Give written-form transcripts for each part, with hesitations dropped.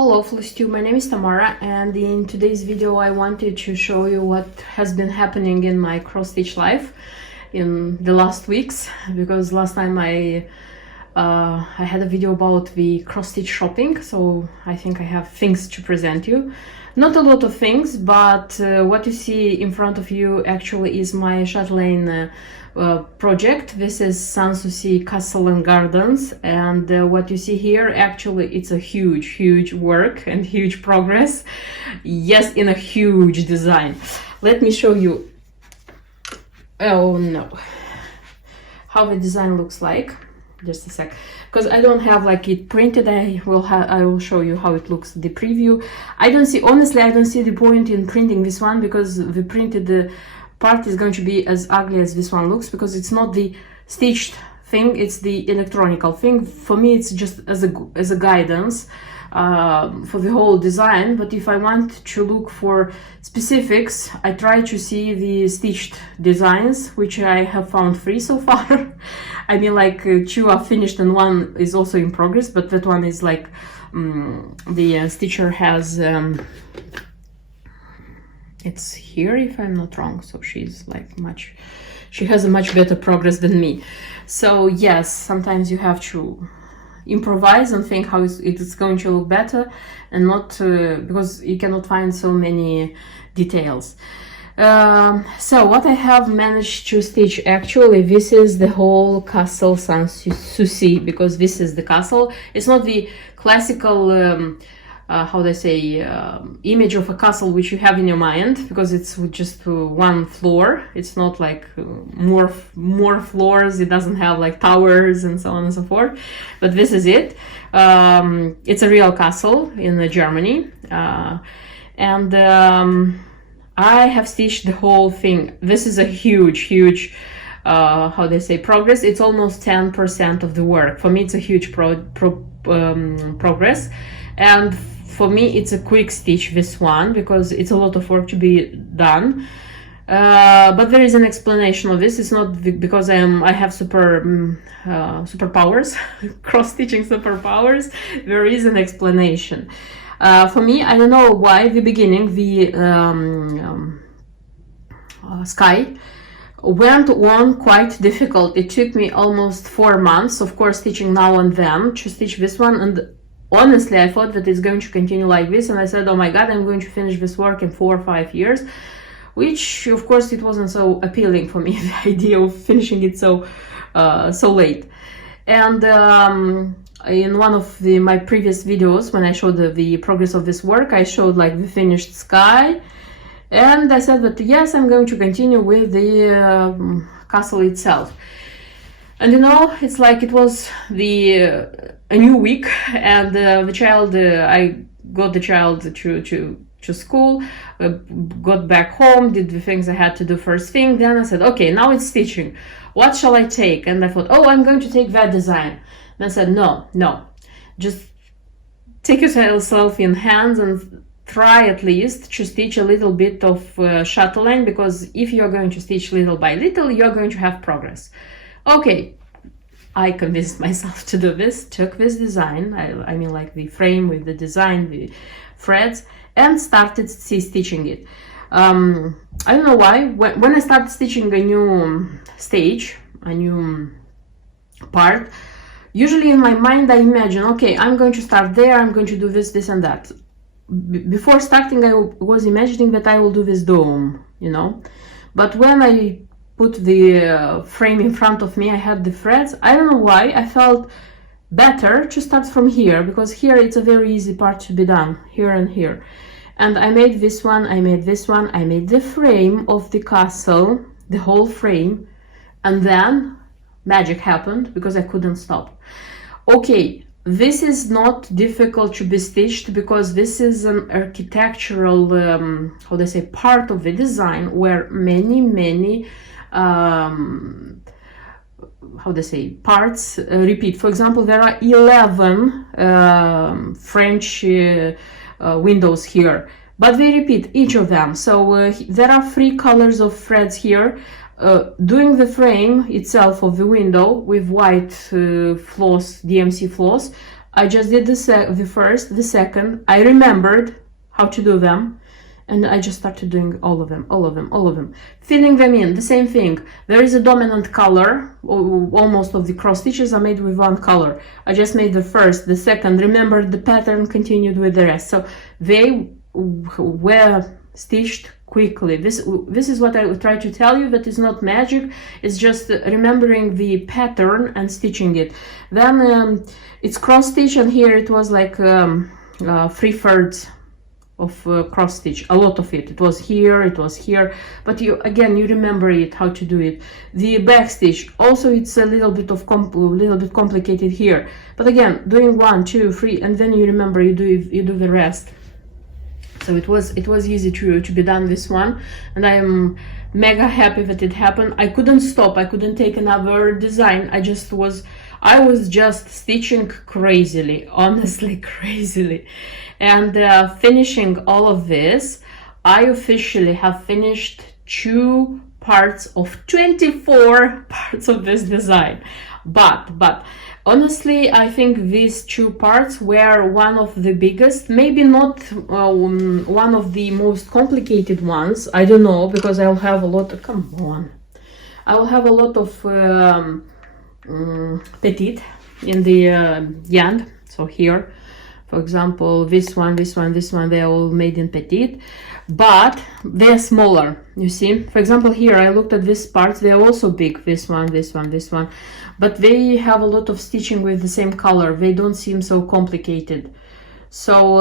Hello Felicity, my name is Tamara, and in today's video I wanted to show you what has been happening in my cross-stitch life in the last weeks, because last time I had a video about the cross-stitch shopping, so I think I have things to present you. Not a lot of things, but what you see in front of you actually is my chatelaine project. This is Sanssouci Castle and Gardens, and what you see here actually it's a huge work and huge progress, yes, in a huge design. Let me show you, oh no, how the design looks like. Just a sec, because I don't have like it printed. I will show you how it looks, the preview. Honestly I don't see the point in printing this one, because the printed part is going to be as ugly as this one looks, because it's not the stitched thing, it's the electronical thing. For me it's just as a guidance for the whole design, but if I want to look for specifics, I try to see the stitched designs, which I have found 3 so far. I mean, like 2 are finished and 1 is also in progress, but that one is like the stitcher has it's here if I'm not wrong, so she's like she has a much better progress than me. So yes, sometimes you have to improvise and think how it's going to look better, and not because you cannot find so many details. So what I have managed to stitch, actually this is the whole castle Sanssouci, because this is the castle. It's not the classical how they say image of a castle which you have in your mind, because it's just one floor. It's not like more floors. It doesn't have like towers and so on and so forth, but this is it. It's a real castle in Germany, and I have stitched the whole thing. This is a huge how they say progress. It's almost 10% of the work. For me it's a huge progress, and for me it's a quick stitch, this one, because it's a lot of work to be done. But there is an explanation of this. It's not because I have superpowers, cross-stitching superpowers. There is an explanation. For me, I don't know why the beginning, the sky went on quite difficult. It took me almost 4 months, of course, stitching now and then, to stitch this one. And honestly, I thought that it's going to continue like this, and I said, oh my god, I'm going to finish this work in 4 or 5 years, which of course it wasn't so appealing for me, the idea of finishing it so late. And in one of my previous videos, when I showed the progress of this work, I showed like the finished sky, and I said that yes, I'm going to continue with the castle itself. And you know, it's like it was a new week, and the child, I got the child to school, got back home, did the things I had to do first thing. Then I said, okay, now it's stitching. What shall I take? And I thought, oh, I'm going to take that design. And I said, no, just take yourself in hands and try at least to stitch a little bit of chatelaine, because if you're going to stitch little by little, you're going to have progress. Okay, I convinced myself to do this, took this design, I mean like the frame with the design, the threads, and started stitching it. I don't know why, when I started stitching a new stage, a new part, usually in my mind I imagine, okay, I'm going to start there, I'm going to do this and that. Before starting I was imagining that I will do this dome, you know, but when I put the frame in front of me, I had the threads. I don't know why, I felt better to start from here, because here it's a very easy part to be done, here and here. And I made this one, I made this one, I made the frame of the castle, the whole frame, and then magic happened, because I couldn't stop. Okay, this is not difficult to be stitched, because this is an architectural, how they say, part of the design, where many how they say, parts repeat. For example, there are 11 French windows here, but they repeat each of them. So there are 3 colors of threads here, doing the frame itself of the window with white floss, DMC floss, I just did the first, the second. I remembered how to do them, and I just started doing all of them, filling them in. The same thing. There is a dominant color. Almost of the cross stitches are made with one color. I just made the first, the second, remembered the pattern, continued with the rest. So they were stitched quickly. This is what I try to tell you, that it's not magic, it's just remembering the pattern and stitching it. Then it's cross stitch, and here it was like 3/4 of cross stitch, a lot of it. It was here, but you remember it, how to do it. The back stitch also, it's a little bit complicated here, but again, doing 1, 2, 3, and then you remember, you do the rest. So it was easy to be done, this one, and I am mega happy that it happened. I couldn't stop, I couldn't take another design. I was just stitching crazily, honestly crazily. And finishing all of this, I officially have finished 2 parts of 24 parts of this design. But honestly, I think these 2 parts were one of the biggest, maybe not one of the most complicated ones. I don't know, because I'll have a lot of, I will have a lot of petite in the end. So here, for example, this one, they are all made in petite, but they're smaller, you see. For example, here I looked at these parts, they are also big, this one, but they have a lot of stitching with the same color. They don't seem so complicated. So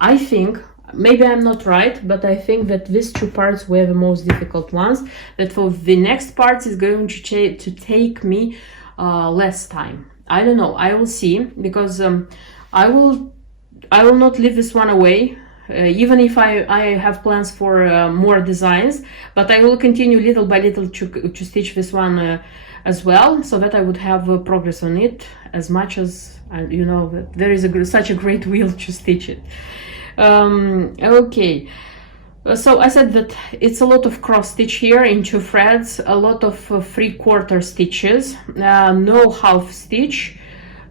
I think, maybe I'm not right, but I think that these 2 parts were the most difficult ones, that for the next parts is going to take me less time. I don't know, I will see, because I will not leave this one away, even if I have plans for more designs, but I will continue little by little to stitch this one as well, so that I would have progress on it, as much as you know that there is such a great will to stitch it. Okay, so I said that it's a lot of cross stitch here in 2 threads, a lot of 3/4 stitches, no half stitch.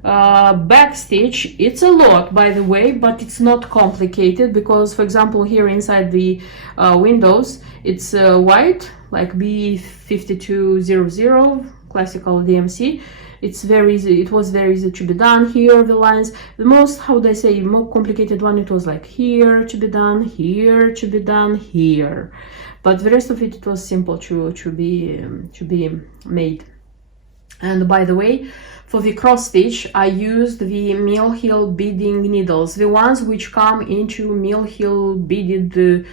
Back stitch, it's a lot, by the way, but it's not complicated, because for example here inside the windows, it's white, like B5200 classical DMC. It's very easy, it was very easy to be done. Here the lines, the most, how would I say, more complicated one, it was like here to be done, here to be done, here, but the rest of it was simple to be made. And by the way, for the cross stitch, I used the Mill Hill beading needles, the ones which come into Mill Hill beaded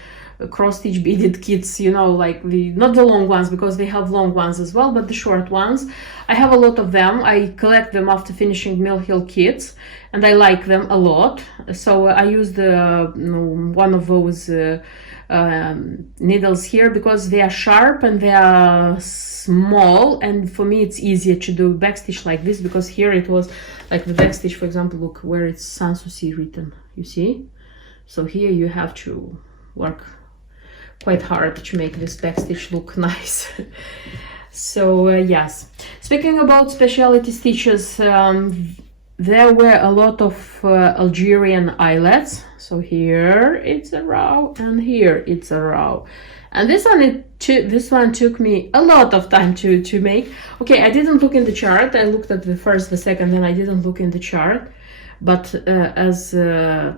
cross stitch beaded kits, you know, like not the long ones, because they have long ones as well, but the short ones. I have a lot of them. I collect them after finishing Mill Hill kits, and I like them a lot. So I used one of those needles here, because they are sharp and they are small, and for me it's easier to do backstitch like this, because here it was like the backstitch, for example, look where it's Sanssouci written, you see. So here you have to work quite hard to make this backstitch look nice. So yes, speaking about specialty stitches, there were a lot of Algerian eyelets. So here it's a row, and here it's a row, and this one took me a lot of time to make. Okay, I didn't look in the chart. I looked at the first, the second, then I didn't look in the chart. But as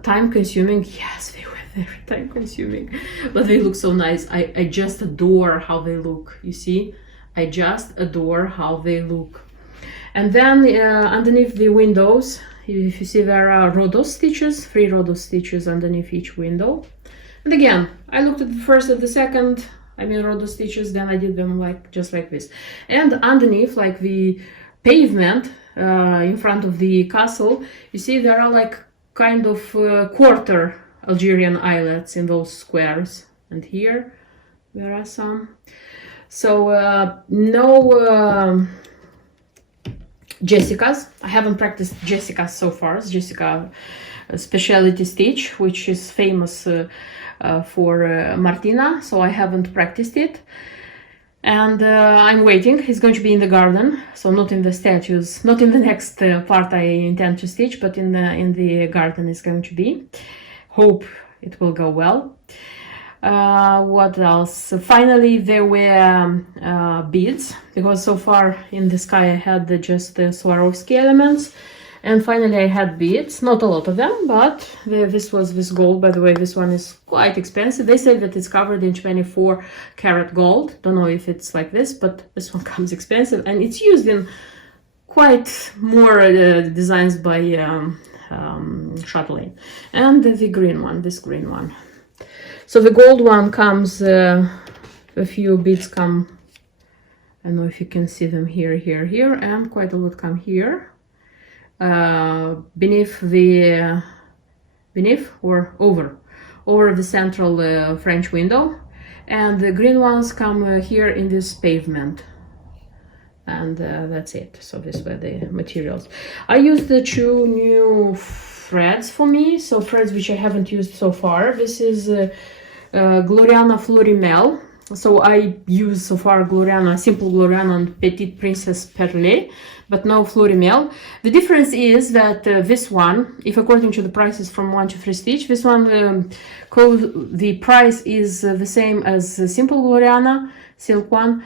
time consuming, yes, they were very time consuming, but they look so nice. I just adore how they look, you see. I just adore how they look. And then underneath the windows, if you see, there are Rhodos stitches, 3 Rhodos stitches underneath each window. And again, I looked at the first and the second, Rhodos stitches, then I did them just like this. And underneath, like the pavement in front of the castle, you see there are like kind of quarter Algerian eyelets in those squares. And here there are some. So no Jessica's. I haven't practiced Jessica's so far. It's Jessica Speciality Stitch, which is famous for Martina, so I haven't practiced it. And I'm waiting. He's going to be in the garden, so not in the statues, not in the next part I intend to stitch, but in the garden is going to be. Hope it will go well. What else? Finally, there were beads, because so far in the sky I had just the Swarovski elements. And finally I had beads, not a lot of them, but this was this gold. By the way, this one is quite expensive. They say that it's covered in 24 karat gold. Don't know if it's like this, but this one comes expensive. And it's used in quite more designs by Chatelaine. And the green one, this green one. So the gold one comes, a few beads come, I don't know if you can see them here, here, here, and quite a lot come here. Beneath or over the central French window, and the green ones come here in this pavement, and that's it. So these were the materials. I used the 2 new threads for me, so threads which I haven't used so far. This is Gloriana Florimel. So I use so far Gloriana, Simple Gloriana and Petite Princess Perlée, but no Florimel. The difference is that this one, if according to the prices from 1 to 3 Stitch, this one the price is the same as Simple Gloriana, silk one.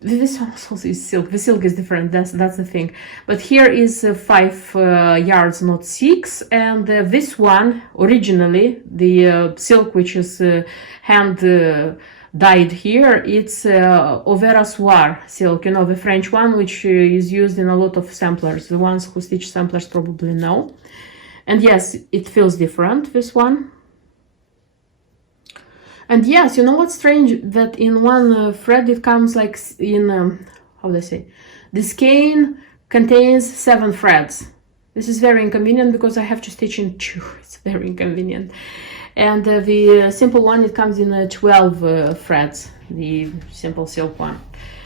This one also is silk. The silk is different. That's the thing. But here is 5 yards, not 6. And this one, originally, the silk which is hand dyed here, it's Auvera Soir silk, you know, the French one, which is used in a lot of samplers. The ones who stitch samplers probably know. And yes, it feels different, this one. And yes, you know what's strange? That in one thread it comes like in, how do I say? The skein contains 7 threads. This is very inconvenient because I have to stitch in 2. It's very inconvenient. And the simple one, it comes in 12 threads, the simple silk one.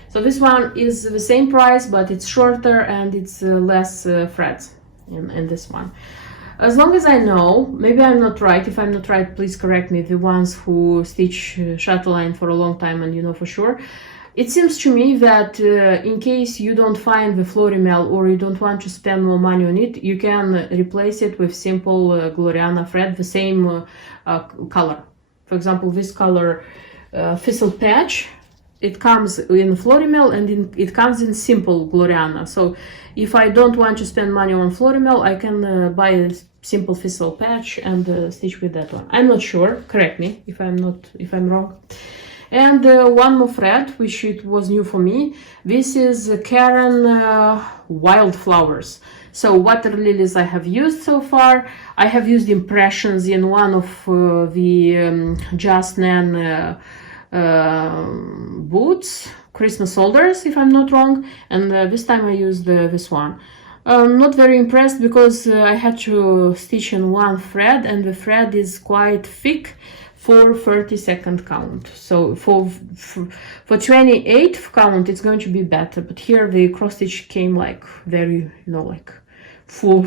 So this one is the same price, but it's shorter and it's less threads in this one. As long as I know, maybe I'm not right. If I'm not right, please correct me, the ones who stitch Chatelaine for a long time and you know for sure. It seems to me that in case you don't find the Florimel or you don't want to spend more money on it, you can replace it with simple Gloriana thread, the same color. For example, this color Thistle Patch, it comes in Florimel and it comes in simple Gloriana. So if I don't want to spend money on Florimel, I can buy a simple Thistle Patch and stitch with that one. I'm not sure. Correct me if I'm wrong. And one more thread, which it was new for me. This is Karen Wildflowers. So water lilies I have used so far. I have used impressions in one of the Just Nan boots, Christmas holders, if I'm not wrong. And this time I used this one. Not very impressed because I had to stitch in one thread and the thread is quite thick for 30-second count. So for 28th count it's going to be better, but here the cross stitch came like very, you know, like full.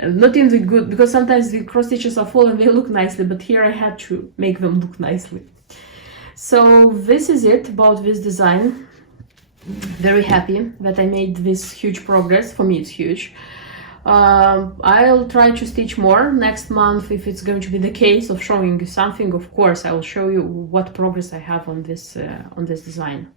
Not in the good, because sometimes the cross stitches are full and they look nicely, but here I had to make them look nicely. So this is it about this design. Very happy that I made this huge progress. For me it's huge. I'll try to stitch more next month if it's going to be the case of showing you something. Of course I will show you what progress I have on this design.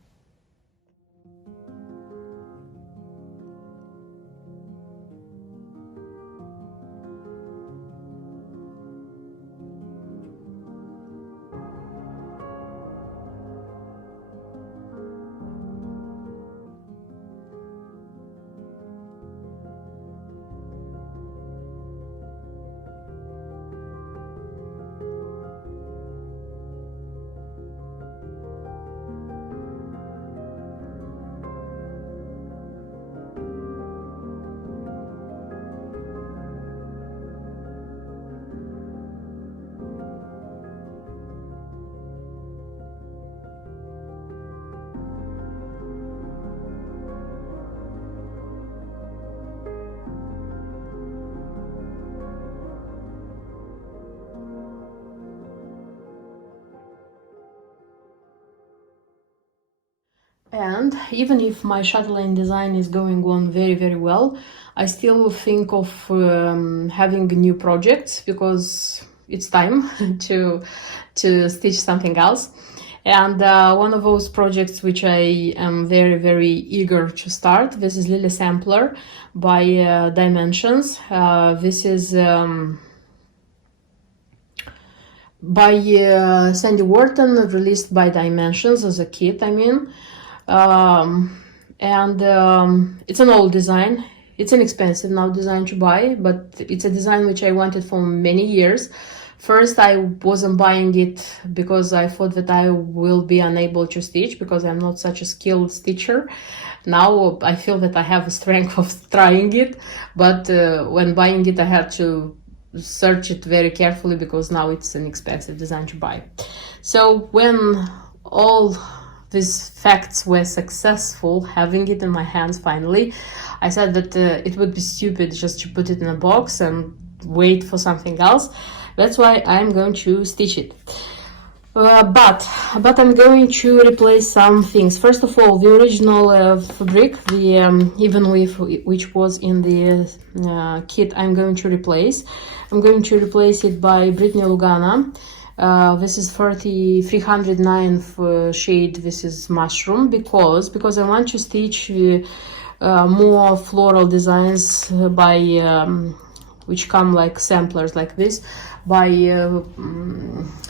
And even if my chatelaine design is going on very, very well, I still think of having new projects because it's time to stitch something else. And one of those projects which I am very, very eager to start, this is Lily Sampler by Dimensions. This is by Sandy Wharton, released by Dimensions as a kit, I mean. It's an old design. It's an expensive now design to buy, but it's a design which I wanted for many years. First, I wasn't buying it because I thought that I will be unable to stitch because I'm not such a skilled stitcher. Now I feel that I have the strength of trying it, but when buying it, I had to search it very carefully because now it's an expensive design to buy. So when all these facts were successful, having it in my hands finally, I said that it would be stupid just to put it in a box and wait for something else. That's why I'm going to stitch it. But I'm going to replace some things. First of all, the original fabric, the even with which was in the kit, I'm going to replace. I'm going to replace it by Brittany Lugana. This is 309th shade. This is mushroom because I want to stitch more floral designs by which come like samplers like this by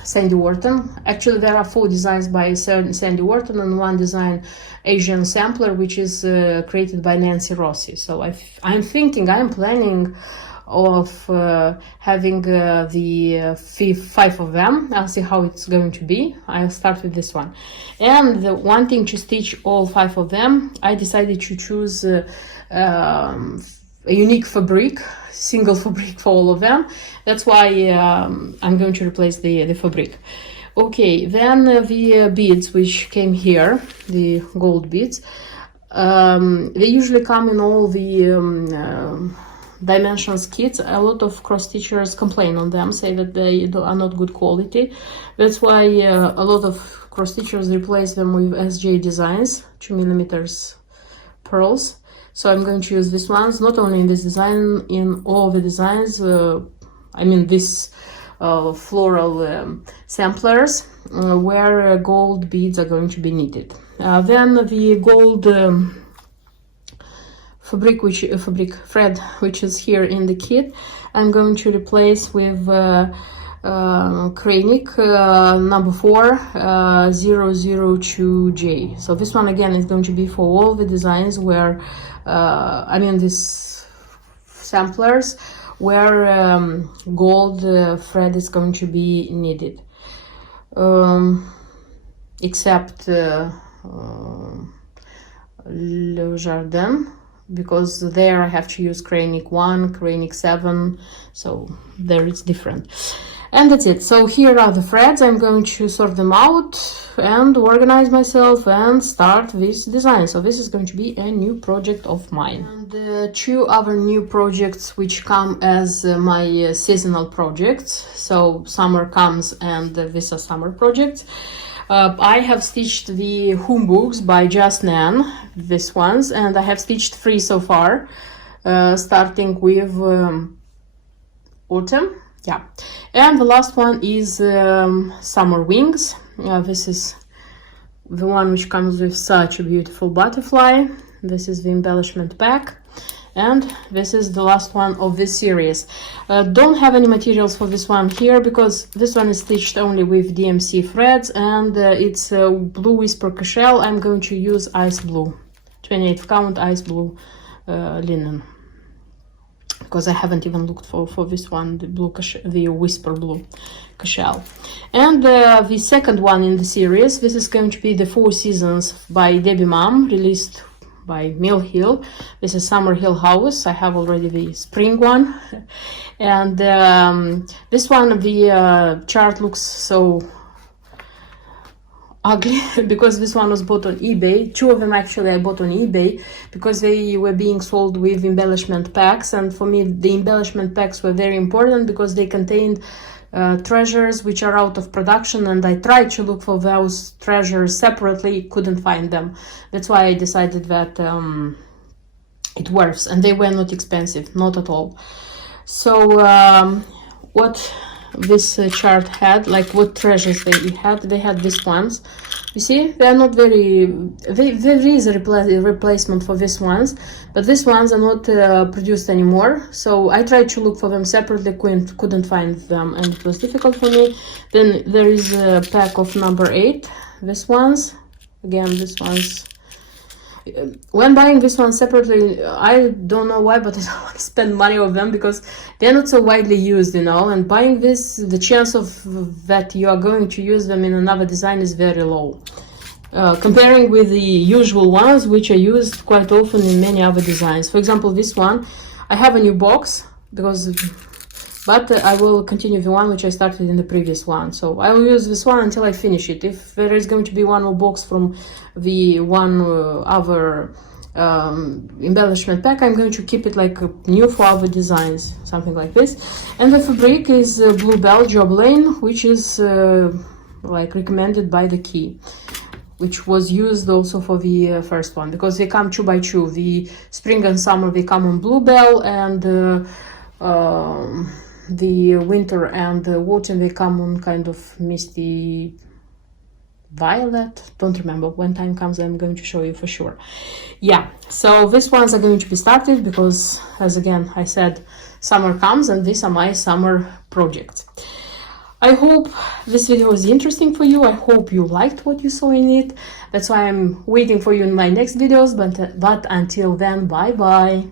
Sandy Wharton. Actually, there are 4 designs by Sandy Wharton and 1 design Asian sampler, which is created by Nancy Rossi. So I'm planning of having the 5 of them. I'll see how it's going to be. I'll start with this one. And wanting to stitch all 5 of them, I decided to choose a unique fabric, single fabric for all of them. That's why I'm going to replace the fabric. Okay, then the beads which came here, the gold beads, they usually come in all the Dimensions kits. A lot of cross stitchers complain on them, say that they are not good quality. That's why a lot of cross stitchers replace them with SJ designs, 2mm pearls. So I'm going to use these ones, not only in this design, in all the designs, I mean this floral samplers, where gold beads are going to be needed. Then the gold thread, which is here in the kit, I'm going to replace with Kreinik number 4 002J. So this one again is going to be for all the designs where I mean these samplers where gold thread is going to be needed, except Le Jardin, because there I have to use Kreinik 1, Kreinik 7, so there it's different. And that's it. So here are the threads. I'm going to sort them out and organize myself and start this design. So this is going to be a new project of mine. And 2 other new projects which come as my seasonal projects. So summer comes and these are summer projects. I have stitched the Humbugs by Just Nan, these ones, and I have stitched 3 so far, starting with autumn. Yeah, and the last one is Summer Wings. This is the one which comes with such a beautiful butterfly. This is the embellishment pack, and this is the last one of this series. Don't have any materials for this one here because this one is stitched only with DMC threads, and it's Blue Whisper Cashel. I'm going to use ice blue, 28 count ice blue linen, because I haven't even looked for this one, the Whisper Blue Cashel. And the second one in the series, this is going to be the 4 Seasons by Debbie Mom, released by Mill Hill. This is Summer Hill House. I have already the spring one. And this one, the chart looks so ugly because this one was bought on eBay. Two of them actually I bought on eBay because they were being sold with embellishment packs, and for me the embellishment packs were very important because they contained treasures which are out of production, and I tried to look for those treasures separately, couldn't find them. That's why I decided that it works, and they were not expensive, not at all. So what this chart had, like what treasures they had these ones. You see, they are not very, there is a replacement for these ones, but these ones are not produced anymore. So I tried to look for them separately, couldn't find them, and it was difficult for me. Then there is a pack of number 8, these ones. Again, these ones. When buying this one separately, I don't know why, but I don't want to spend money on them because they're not so widely used, you know, and buying this, the chance of that you are going to use them in another design is very low. Comparing with the usual ones, which are used quite often in many other designs. For example, this one, I have a new box, but I will continue the one which I started in the previous one. So I will use this one until I finish it. If there is going to be one more box from the one other embellishment pack, I'm going to keep it like new for other designs, something like this. And the fabric is Bluebell Jobline, which is like recommended by the Key, which was used also for the first one, because they come 2 by 2. The spring and summer they come on Bluebell, and the winter and the autumn they come on kind of misty violet. Don't remember. When time comes I'm going to show you for sure. Yeah, so these ones are going to be started because, as again I said, summer comes and these are my summer projects. I hope this video was interesting for you. I hope you liked what you saw in it. That's why I'm waiting for you in my next videos, but until then, bye bye.